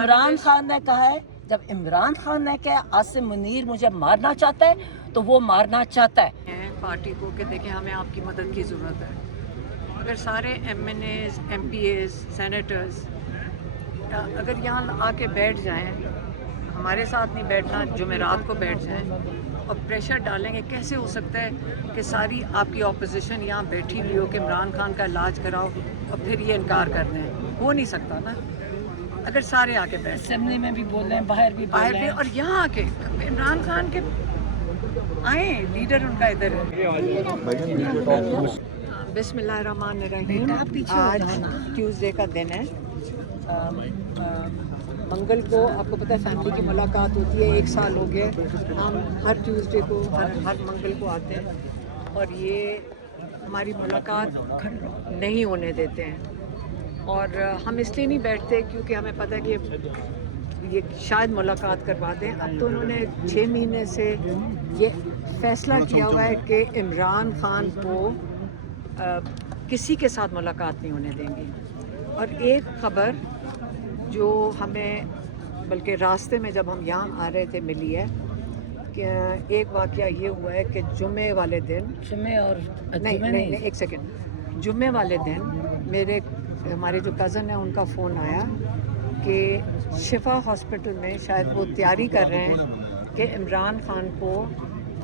इमरान खान ने कहा है, जब इमरान खान ने कहा आसिम मुनीर मुझे मारना चाहता है तो वो मारना चाहता है पार्टी को कि देखें हमें आपकी मदद की ज़रूरत है। अगर सारे MNAs, MPAs, सेनेटर्स अगर यहाँ आके बैठ जाएं, हमारे साथ नहीं बैठना, जुमेरात को बैठ जाएं और प्रेशर डालेंगे, कैसे हो सकता है कि सारी आपकी अपोजिशन यहाँ बैठी हुई हो कि इमरान खान का इलाज कराओ और फिर ये इनकार कर दें? हो नहीं सकता ना। अगर सारे आके बैठ, असेंबली में भी बोल रहे हैं, बाहर भी बोल रहे हैं, और यहाँ आके इमरान खान के आए लीडर उनका इधर है। बिस्मिल्लाहिर्रहमानिर्रहीम। आज ट्यूसडे का दिन है। मंगल को आपको पता है फैमिली की मुलाकात होती है, 1 साल हो गया। हम हर ट्यूसडे को हर मंगल को आते हैं और ये हमारी मुलाकात नहीं होने देते हैं। और हम इसलिए नहीं बैठते क्योंकि हमें पता है कि ये शायद मुलाकात करवा दें। अब तो उन्होंने 6 महीने से ये फैसला किया हुआ है कि इमरान खान को किसी के साथ मुलाकात नहीं होने देंगे। और एक ख़बर जो हमें बल्कि रास्ते में जब हम यहाँ आ रहे थे मिली है कि एक वाक़या ये हुआ है कि जुमे वाले दिन, नहीं एक सेकेंड, जुमे वाले दिन हमारे जो कज़न है उनका फ़ोन आया कि शिफा हॉस्पिटल में शायद वो तैयारी कर रहे हैं कि इमरान खान को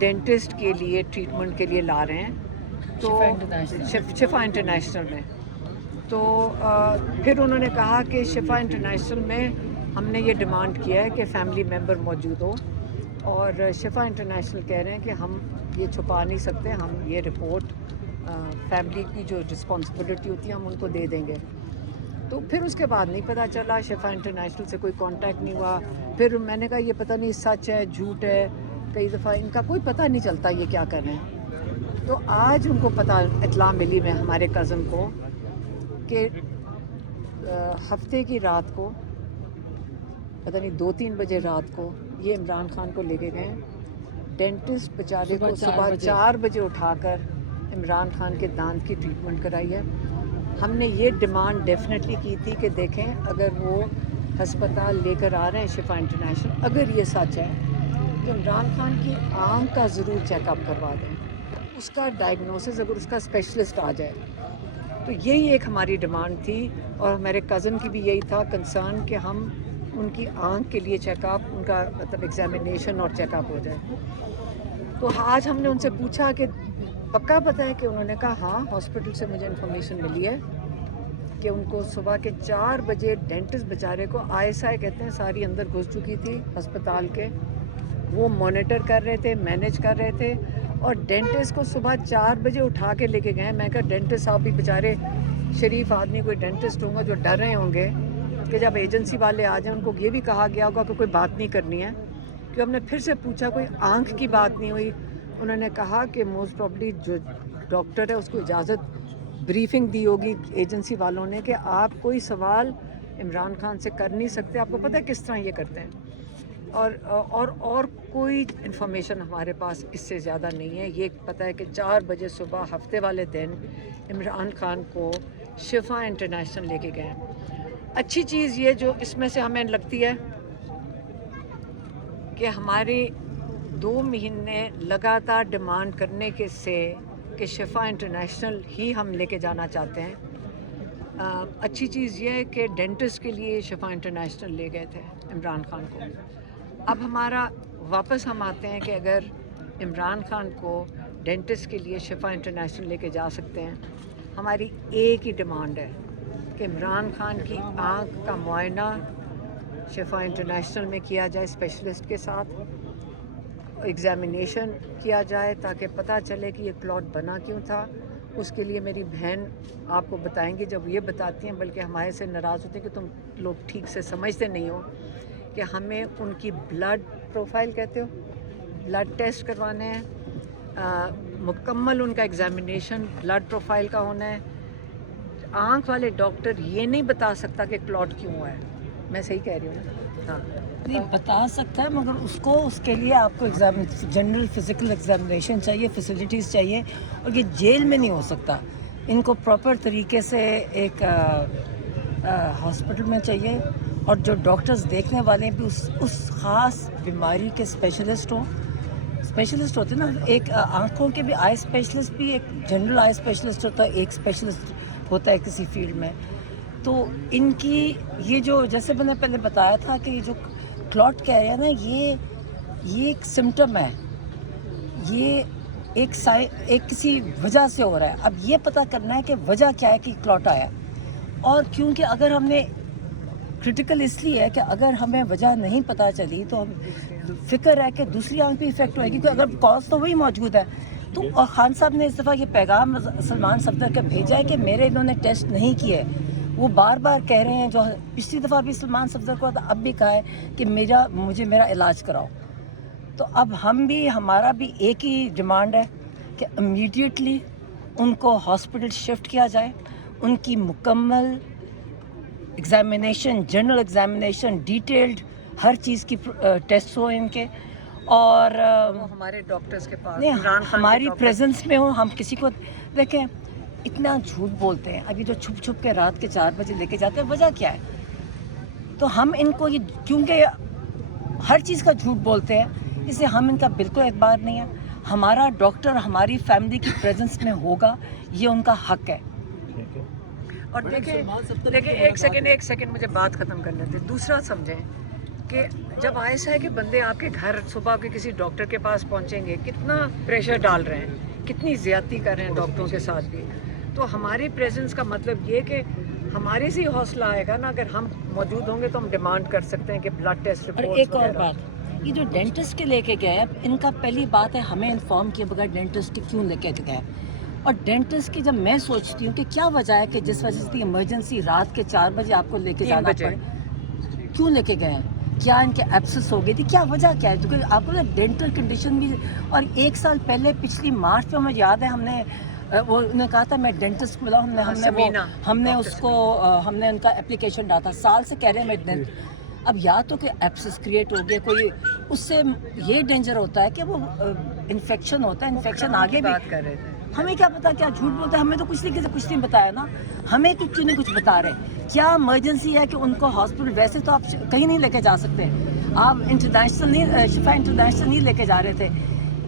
डेंटिस्ट के लिए ट्रीटमेंट के लिए ला रहे हैं, तो शिफा इंटरनेशनल में। तो फिर उन्होंने कहा कि शिफा इंटरनेशनल में हमने ये डिमांड किया है कि फ़ैमिली मेम्बर मौजूद हो, और शिफा इंटरनेशनल कह रहे हैं कि हम ये छुपा नहीं सकते, हम ये रिपोर्ट फैमिली की जो रिस्पॉन्सिबिलिटी होती है हम उनको दे देंगे। तो फिर उसके बाद नहीं पता चला, शिफा इंटरनेशनल से कोई कांटेक्ट नहीं हुआ। फिर मैंने कहा ये पता नहीं सच है झूठ है, कई दफ़ा इनका कोई पता नहीं चलता ये क्या कर रहे हैं। तो आज उनको पता इत्तला मिली में हमारे कज़न को कि हफ्ते की रात को पता नहीं 2-3 बजे रात को ये इमरान खान को लेके गए डेंटिस्ट बेचारे को सुबह 4 बजे उठाकर इमरान खान के दांत की ट्रीटमेंट कराई है। हमने ये डिमांड डेफिनेटली की थी कि देखें अगर वो हस्पताल लेकर आ रहे हैं शिफा इंटरनेशनल, अगर ये सच है तो इमरान खान की आँख का ज़रूर चेकअप करवा दें, उसका डायग्नोसिस अगर उसका स्पेशलिस्ट आ जाए तो यही एक हमारी डिमांड थी। और हमारे कज़न की भी यही था कंसर्न कि हम उनकी आँख के लिए चेकअप, उनका मतलब एग्जामिनेशन और चेकअप हो जाए। तो आज हमने उनसे पूछा कि पक्का पता है, कि उन्होंने कहा हाँ, हॉस्पिटल से मुझे इन्फॉर्मेशन मिली है कि उनको सुबह के 4 बजे डेंटिस्ट बेचारे को ISI कहते हैं सारी अंदर घुस चुकी थी अस्पताल के, वो मॉनिटर कर रहे थे, मैनेज कर रहे थे, और डेंटिस्ट को सुबह 4 बजे उठा के लेके गए। मैं कहा डेंटिस्ट साहब भी बेचारे शरीफ आदमी, कोई डेंटिस्ट होंगे जो डर रहे होंगे कि जब एजेंसी वाले आ जाएं उनको ये भी कहा गया होगा कि कोई बात नहीं करनी है। कि हमने फिर से पूछा कोई आँख की बात नहीं हुई। उन्होंने कहा कि मोस्ट प्रॉब्ली जो डॉक्टर है उसको इजाज़त ब्रीफिंग दी होगी एजेंसी वालों ने कि आप कोई सवाल इमरान खान से कर नहीं सकते। आपको पता है किस तरह ये करते हैं। और कोई इन्फॉर्मेशन हमारे पास इससे ज़्यादा नहीं है। ये पता है कि 4 बजे सुबह हफ्ते वाले दिन इमरान खान को शिफा इंटरनेशनल लेके गए। अच्छी चीज़ ये जो इसमें से हमें लगती है कि हमारी 2 महीने लगातार डिमांड करने के से कि शिफा इंटरनेशनल ही हम लेके जाना चाहते हैं। अच्छी चीज़ ये है कि डेंटिस्ट के लिए शिफा इंटरनेशनल ले गए थे इमरान खान को। अब हमारा वापस हम आते हैं कि अगर इमरान खान को डेंटिस्ट के लिए शिफा इंटरनेशनल लेके जा सकते हैं, हमारी एक ही डिमांड है कि इमरान खान की आँख का मुआयना शिफा इंटरनेशनल में किया जाए, स्पेशलिस्ट के साथ एग्ज़ामिनेशन किया जाए ताकि पता चले कि ये क्लॉट बना क्यों था। उसके लिए मेरी बहन आपको बताएंगी, जब ये बताती हैं बल्कि हमारे से नाराज़ होते हैं कि तुम लोग ठीक से समझते नहीं हो कि हमें उनकी ब्लड प्रोफाइल कहते हो, ब्लड टेस्ट करवाने हैं, मुकम्मल उनका एग्ज़ामिनेशन ब्लड प्रोफाइल का होना है। आँख वाले डॉक्टर ये नहीं बता सकता कि क्लॉट क्यों हुआ है। मैं सही कह रही हूँ ना? हाँ, नहीं बता सकता है, मगर उसको उसके लिए आपको जनरल फिज़िकल एग्जामिनेशन चाहिए, फैसिलिटीज़ चाहिए, और ये जेल में नहीं हो सकता। इनको प्रॉपर तरीके से एक हॉस्पिटल में चाहिए, और जो डॉक्टर्स देखने वाले भी उस ख़ास बीमारी के स्पेशलिस्ट हों। स्पेशलिस्ट होते हैं ना, एक आँखों के भी आई स्पेशलिस्ट भी एक जनरल आई स्पेशलिस्ट होता है, एक स्पेशलिस्ट होता है किसी फील्ड में। तो इनकी ये जो जैसे मैंने पहले बताया था कि ये जो क्लॉट कह रहे हैं ना, ये एक सिम्टम है, ये एक किसी वजह से हो रहा है। अब ये पता करना है कि वजह क्या है कि क्लॉट आया। और क्योंकि अगर हमने क्रिटिकल इसलिए है कि अगर हमें वजह नहीं पता चली तो हम फिक्र है कि दूसरी आंख भी इफेक्ट होएगी, क्योंकि अगर कॉज तो वही मौजूद है। तो और खान साहब ने इस दफ़ा ये पैगाम सलमान सफदर का भेजा है कि मेरे इन्होंने टेस्ट नहीं किए। वो बार बार कह रहे हैं, जो पिछली दफ़ा भी सलमान सफदर को अब भी कहा है कि मुझे मेरा इलाज कराओ। तो अब हमारा भी एक ही डिमांड है कि इमीडिएटली उनको हॉस्पिटल शिफ्ट किया जाए, उनकी मुकम्मल एग्ज़ामिनेशन, जनरल एग्ज़ामिनेशन, डिटेल्ड हर चीज़ की टेस्ट हो इनके। और हमारे डॉक्टर्स के पास नहीं, हमारी प्रेजेंस में हो, हम किसी को देखें इतना झूठ बोलते हैं। अभी जो छुप छुप के रात के 4 बजे लेके जाते हैं, वजह क्या है? तो हम इनको ये, क्योंकि हर चीज़ का झूठ बोलते हैं, इसलिए हम इनका बिल्कुल एतबार नहीं है। हमारा डॉक्टर हमारी फैमिली की प्रेजेंस में होगा, ये उनका हक है। और देखिए एक सेकंड मुझे बात ख़त्म करने दें। दूसरा समझें कि जब ऐसा है कि बंदे आपके घर सुबह के किसी डॉक्टर के पास पहुंचेंगे, कितना प्रेशर डाल रहे हैं, कितनी ज़्यादती कर रहे हैं डॉक्टरों के साथ भी। तो हमारी प्रेजेंस का मतलब ये कि हमारे से ही हौसला आएगा ना, अगर हम मौजूद होंगे तो हम डिमांड कर सकते हैं कि ब्लड टेस्ट और रिपोर्ट। एक और बात, ये जो डेंटिस्ट के लेके गए, इनका पहली बात है हमें इन्फॉर्म किए बगैर डेंटिस्ट के क्यों लेके गए। और डेंटिस्ट की जब मैं सोचती हूँ कि क्या वजह है कि जिस वजह से इमरजेंसी रात के 4 बजे आपको लेके जाना पड़े, क्यों लेके गए हैं? क्या इनके एब्सेस हो गई थी? क्या वजह क्या है? क्योंकि आपको ना डेंटल कंडीशन भी। और 1 साल पहले पिछली मार्च में मुझे याद है, उन्होंने कहा था मैं डेंटिस्ट को बुलाऊँ, हमने उनका एप्लीकेशन डाला था। साल से कह रहे हैं मैं अब या तो कोई एब्सेस क्रिएट हो गया, कोई उससे ये डेंजर होता है कि वो इन्फेक्शन होता है, इन्फेक्शन आगे भी बात कर रहे थे। हमें क्या पता क्या झूठ बोलते हैं, हमें तो कुछ नहीं बताया ना, हमें क्यों नहीं कुछ बता रहे। क्या इमरजेंसी है कि उनको हॉस्पिटल, वैसे तो आप कहीं नहीं लेके जा सकते, आप इंटरनेशनल नहीं, शिफा इंटरनेशनल नहीं लेके जा रहे थे।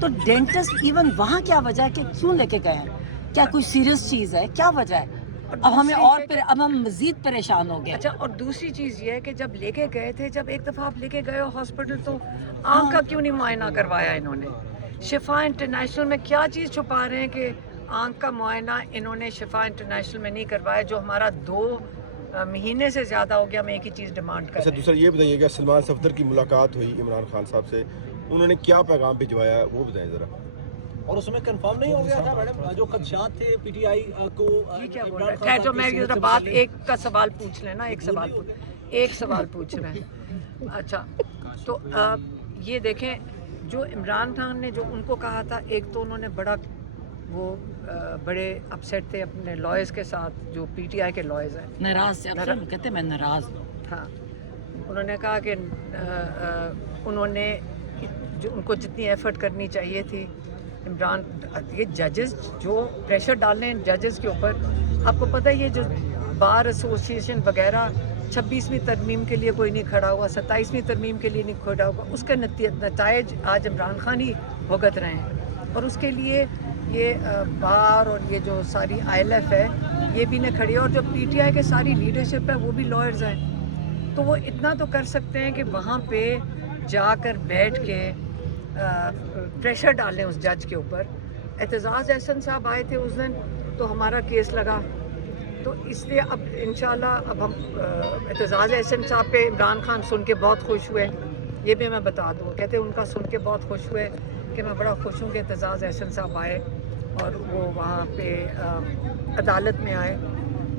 तो डेंटिस्ट इवन वहाँ क्या वजह है कि क्यों लेके गए हैं? क्या कोई सीरियस चीज़ है? क्या वजह है? अब हम मज़ीद परेशान हो गए। अच्छा, और दूसरी चीज़ ये है कि जब लेके गए थे, जब एक दफ़ा आप लेके गए हो हॉस्पिटल, तो आँख का क्यों नहीं मुआयना करवाया इन्होंने? शिफा इंटरनेशनल में क्या चीज़ छुपा रहे हैं कि आँख का मुआयना इन्होंने शिफा इंटरनेशनल में नहीं करवाया, जो हमारा 2 महीने से ज़्यादा हो गया। मैं एक ही चीज़ डिमांड कर। अच्छा, दूसरा ये बताइएगा, सलमान सफदर की मुलाकात हुई इमरान खान साहब से, उन्होंने क्या पैगाम भिजवाया वो बताएं ज़रा। और उसमें कंफर्म नहीं हो गया था मैडम, जो खदशात थे पीटीआई को? ये क्या बोल रहा है? जो मैं ज़रा बात एक का सवाल पूछ लेना, एक सवाल पूछ रहे हैं। अच्छा, तो ये देखें, जो इमरान खान ने जो उनको कहा था, एक तो उन्होंने बड़े अपसेट थे अपने लॉयर्स के साथ, जो पीटीआई के लॉयर्स हैं, नाराज़ थे। अब कहते मैं नाराज़। हाँ, उन्होंने कहा कि उन्होंने जो उनको जितनी एफर्ट करनी चाहिए थी, इमरान, ये जजेस जो प्रेशर डाल रहे हैं जजेस के ऊपर, आपको पता है ये जो बार एसोसिएशन वगैरह 26वीं तरमीम के लिए कोई नहीं खड़ा हुआ, 27वीं तरमीम के लिए नहीं खड़ा हुआ, उसके नतायज आज इमरान खान ही भुगत रहे हैं। और उसके लिए ये बार और ये जो सारी ILF है, ये भी न खड़ी है, और जो PTI के सारी लीडरशिप है वो भी लॉयर्स हैं। तो वो इतना तो कर सकते हैं कि वहाँ पे जाकर बैठ के प्रेशर डालें उस जज के ऊपर। एतजाज़ एहसन साहब आए थे उस दिन, तो हमारा केस लगा, तो इसलिए अब इंशाल्लाह अब हम एतजाज़ एहसन साहब पे इमरान खान सुन के बहुत खुश हुए। ये भी मैं बता दूँ, कहते उनका सुन के बहुत खुश हुए कि मैं बड़ा खुश हूँ कि एतजाज़ एहसन साहब आए और वो वहाँ पे अदालत में आए।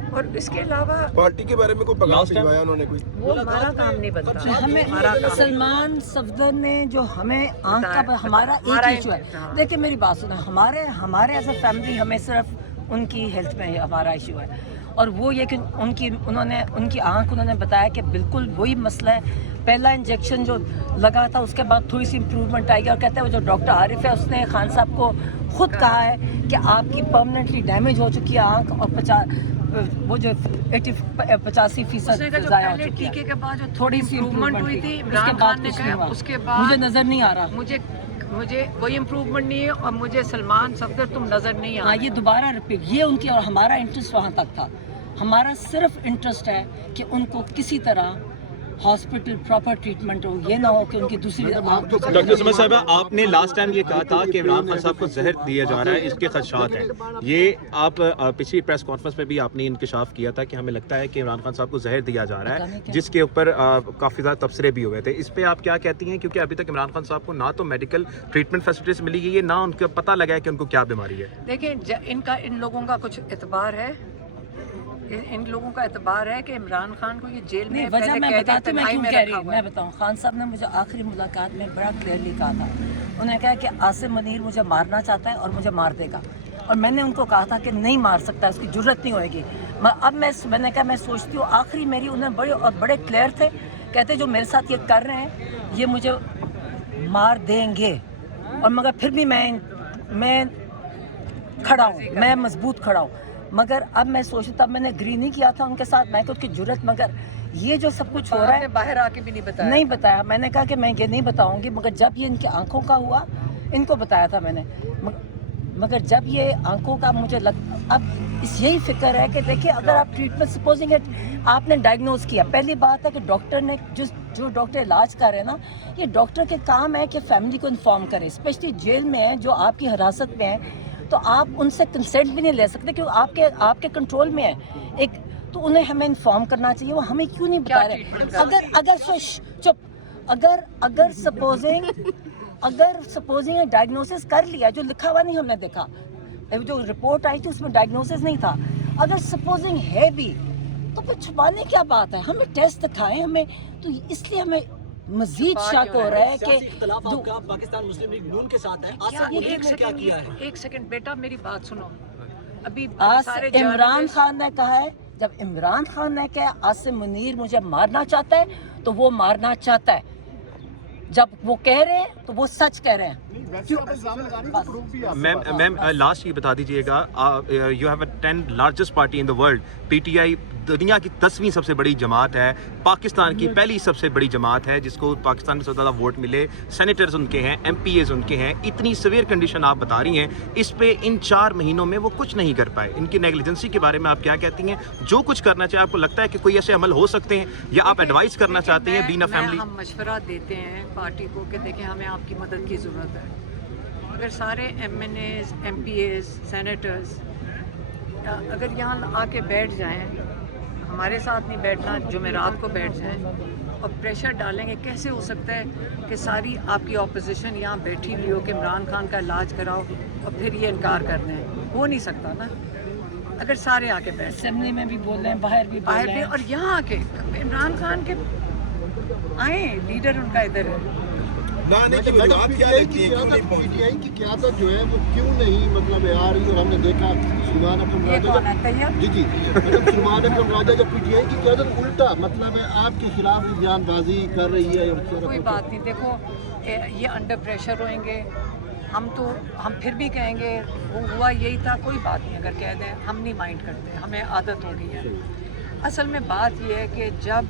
और इसके अलावा पार्टी के बारे में कोई पैगाम भिजवाया उन्होंने कोई? वो हमारा काम नहीं बनता। हमें सलमान सफदर ने जो हमें आँख का, हमारा एक इशू है। देखिए मेरी बात सुनो, हमारे एज अ फैमिली हमें सिर्फ उनकी हेल्थ में हमारा इशू है, और वो ये कि उनकी आँख उन्होंने बताया कि बिल्कुल वही मसला है। पहला इंजेक्शन जो लगा था उसके बाद थोड़ी सी इम्प्रूवमेंट आएगी, और कहते हैं वो जो डॉक्टर आरिफ है उसने खान साहब को खुद कहा है कि आपकी परमानेंटली डैमेज हो चुकी है आँख, और वो जो 85% उसने कहा जो ज़ाया हो पहले चुकी है। टीके के बाद जो थोड़ी सी इम्प्रूवमेंट हुई थी, उसके इमरान बाद खान ने कुछ कहा नहीं हुआ। उसके मुझे बाद नजर नहीं आ रहा। मुझे कोई इम्प्रूवमेंट नहीं है और मुझे सलमान सफदर तुम नजर नहीं आ हाँ, रहे। ये दोबारा रिपीट, ये उनकी और हमारा इंटरेस्ट वहाँ तक था। हमारा सिर्फ इंटरेस्ट है कि उनको किसी तरह हॉस्पिटल प्रॉपर ट्रीटमेंट हो, ये ना हो कि उनकी दूसरी डॉक्टर समद साहबा, आपने लास्ट टाइम ये कहा था कि इमरान खान साहब को जहर दिया जा रहा है, इसके खदशात हैं। ये आप पिछली प्रेस कॉन्फ्रेंस में भी आपने इंकशाफ किया था कि हमें लगता है कि इमरान खान साहब को जहर दिया जा रहा है, जिसके ऊपर काफ़ी ज़्यादा तबसरे भी हुए थे। इस पर आप क्या कहती हैं, क्योंकि अभी तक इमरान खान साहब को ना तो मेडिकल ट्रीटमेंट फैसिलिटीज मिली गई है, ना उनको पता लगा है कि उनको क्या बीमारी है। देखिए, इन लोगों का कुछ एतबार है, इन लोगों का एतबार है कि इमरान खान को ये जेल में वजह पहले मैं कैद बताती हूँ, मैं तन्हाई क्यों में कह रखा रही हुआ हूँ, है। मैं बताऊँ। खान साहब ने मुझे आखिरी मुलाकात में बड़ा क्लियरली कहा था। उन्होंने कहा कि आसिम मुनीर मुझे मारना चाहता है और मुझे मार देगा, और मैंने उनको कहा था कि नहीं मार सकता, उसकी जरूरत नहीं होएगी। मैंने कहा मैं सोचती हूँ, आखिरी मेरी उन्होंने बड़े क्लियर थे, कहते जो मेरे साथ ये कर रहे हैं ये मुझे मार देंगे, और मगर फिर भी मैं खड़ा हूँ, मैं मजबूत खड़ा हूँ। मगर अब मैं सोचती, तब मैंने एग्री नहीं किया था उनके साथ, मैं उसकी जरूरत, मगर ये जो सब कुछ हो रहा है बाहर आके भी नहीं बताया। नहीं बताया। मैंने कहा कि मैं ये नहीं बताऊंगी, मगर जब ये इनकी आंखों का हुआ, इनको बताया था मैंने, मगर जब ये आंखों का मुझे अब यही फिक्र है कि देखिए, अगर आप ट्रीटमेंट सपोजिंग आपने डायग्नोज किया, पहली बात है कि डॉक्टर ने जो डॉक्टर इलाज कर रहे हैं ना, ये डॉक्टर के काम है कि फैमिली को इन्फॉर्म करे, स्पेशली जेल में है, जो आपकी हिरासत में है, तो आप उनसे कंसेंट भी नहीं ले सकते क्योंकि आपके कंट्रोल में है एक, तो उन्हें हमें इन्फॉर्म करना चाहिए। वो हमें क्यों नहीं बता रहे? अगर सपोजिंग डायग्नोसिस कर लिया, जो लिखा हुआ नहीं हमने देखा, जो रिपोर्ट आई थी उसमें डायग्नोसिस नहीं था, अगर सपोजिंग है भी तो फिर छुपाने क्या बात है? हमें टेस्ट दिखाएं, हमें तो इसलिए हमें मजीद शक हो रहा है कि आपका पाकिस्तान मुस्लिम लीग नून के साथ है। क्या किया है? एक सेकंड बेटा, मेरी बात सुनो। अभी आज इमरान खान ने कहा है, जब इमरान खान ने कहा आसिम मुनीर मुझे मारना चाहता है तो वो मारना चाहता है, जब वो कह रहे हैं तो वो सच कह रहे हैं। मैम लास्ट ये बता दीजिएगा, you have 10 largest party in the world, PTI दुनिया की 10वीं सबसे बड़ी जमात है, पाकिस्तान की पहली सबसे बड़ी जमात है, जिसको पाकिस्तान में सबसे ज़्यादा वोट मिले, सेनेटर्स उनके हैं, एमपीएज उनके हैं, इतनी सीवियर कंडीशन आप बता रही हैं, इस पे इन 4 महीनों में वो कुछ नहीं कर पाए, इनकी नेग्लिजेंसी के बारे में आप क्या कहती हैं? जो कुछ करना चाहिए, आपको लगता है कि कोई ऐसे अमल हो सकते हैं, या आप एडवाइस करना चाहते हैं बीना फैमिली? हम मशवरा देते हैं पार्टी को कि देखिए, हमें आपकी मदद की ज़रूरत है। अगर सारे एमएनएज, एमपीएज, सेनेटर्स अगर यहाँ आके बैठ जाएं, हमारे साथ नहीं बैठना, जुमेरात को बैठ जाएं और प्रेशर डालेंगे, कैसे हो सकता है कि सारी आपकी ऑपोजिशन यहाँ बैठी हुई हो कि इमरान खान का इलाज कराओ और फिर ये इनकार कर दें? हो नहीं सकता ना। अगर सारे आके बैठ, असेंबली में भी बोल रहे हैं, बाहर भी और यहाँ आके इमरान खान के आए, लीडर उनका इधर है। आने की वजह क्या लगती है, क्यों नहीं पहुंची? पीटीआई की क़यादत जो है वो क्यों नहीं मतलब आ रही? और हमने देखा सुलेमान अकरम राजा जी मतलब सुलेमान अकरम राजा जब पीटीआई की क़यादत उल्टा मतलब है आपके खिलाफ बयानबाजी कर रही है। कोई बात नहीं, देखो ये अंडर प्रेशर होंगे, हम फिर भी कहेंगे वो हुआ यही था, कोई बात नहीं, अगर कह दें हम नहीं माइंड करते, हमें आदत हो गई है। असल में बात ये है कि जब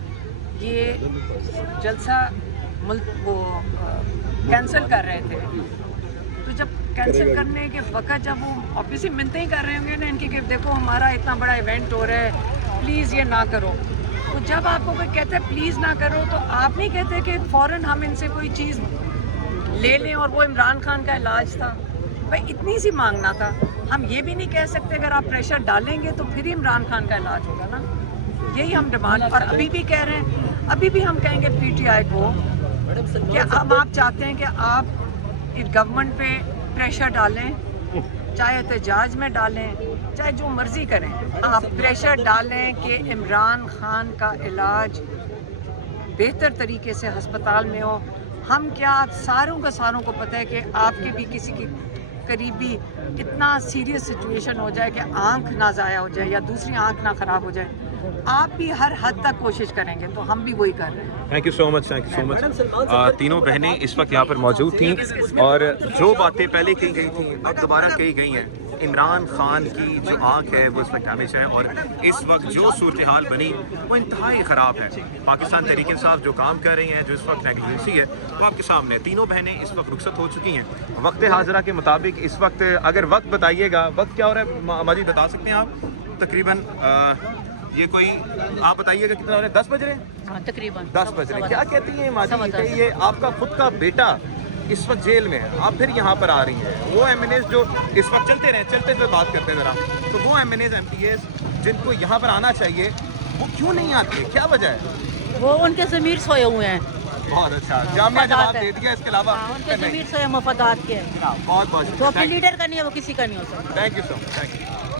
ये जलसा वो कैंसिल कर रहे थे, तो जब कैंसिल करने के वक्त जब वो ऑब्वियसली मिलते ही कर रहे होंगे ना इनकी कि देखो हमारा इतना बड़ा इवेंट हो रहा है, प्लीज़ ये ना करो, तो जब आपको कोई कहता है प्लीज़ ना करो, तो आप नहीं कहते कि फ़ौरन हम इनसे कोई चीज़ ले लें, और वो इमरान खान का इलाज था भाई, इतनी सी मांगना था। हम ये भी नहीं कह सकते अगर आप प्रेशर डालेंगे तो फिर ही इमरान खान का इलाज होगा ना, यही हम डिमांड, और अभी भी कह रहे हैं, अभी भी हम कहेंगे पीटीआई को कि अब आप चाहते हैं कि आप गवर्नमेंट पे प्रेशर डालें, चाहे एहतजाज में डालें, चाहे जो मर्ज़ी करें, आप प्रेशर डालें कि इमरान खान का इलाज बेहतर तरीके से हस्पताल में हो। हम क्या, आप सारों को पता है कि आपके भी किसी की करीबी इतना सीरियस सिचुएशन हो जाए कि आँख ना ज़ाया हो जाए या दूसरी आँख ना ख़राब हो जाए, आप भी हर हद तक कोशिश करेंगे, तो हम भी वही कर रहे हैं। Thank you so much, thank you so much. तीनों बहनें इस वक्त यहाँ पर मौजूद थीं और जो बातें पहले कही गई थी अब दोबारा कही गई हैं। इमरान खान की जो आंख है वो इस वक्त डैमेज है और इस वक्त जो सूरत हाल बनी वो इंतहाई ख़राब है। पाकिस्तान तहरीक इंसाफ जो काम कर रही हैं, जो इस वक्त नेगलिजेंसी है वो आपके सामने है। तीनों बहनें इस वक्त रुखसत हो चुकी हैं। वक्त हाज़िरा के मुताबिक इस वक्त अगर वक्त बताइएगा, वक्त क्या हो रहा है माजी बता सकते हैं आप? तकरीबन ये कोई आप बताइएगा कितना हो रहा है? 10 बज रहे हैं? हाँ, तकरीबन 10 बज रहे हैं। क्या कहती हैं माजी कि ये आपका खुद का बेटा इस वक्त जेल में है, आप फिर यहाँ पर आ रही हैं? वो MNAs जो इस वक्त चलते हुए बात करते हैं ज़रा, तो वो MNAs MPAs जिनको यहाँ पर आना चाहिए वो क्यों नहीं आती है, क्या वजह है? वो उनके ज़मीर सोए हुए हैं। बहुत अच्छा, जामिया जवाब दे दिया। इसके अलावा उनके ज़मीर सोए मफादात के हैं। बहुत बहुत जो अपने लीडर का नहीं है वो किसी का नहीं हो सकता। Thank you so much, thank you.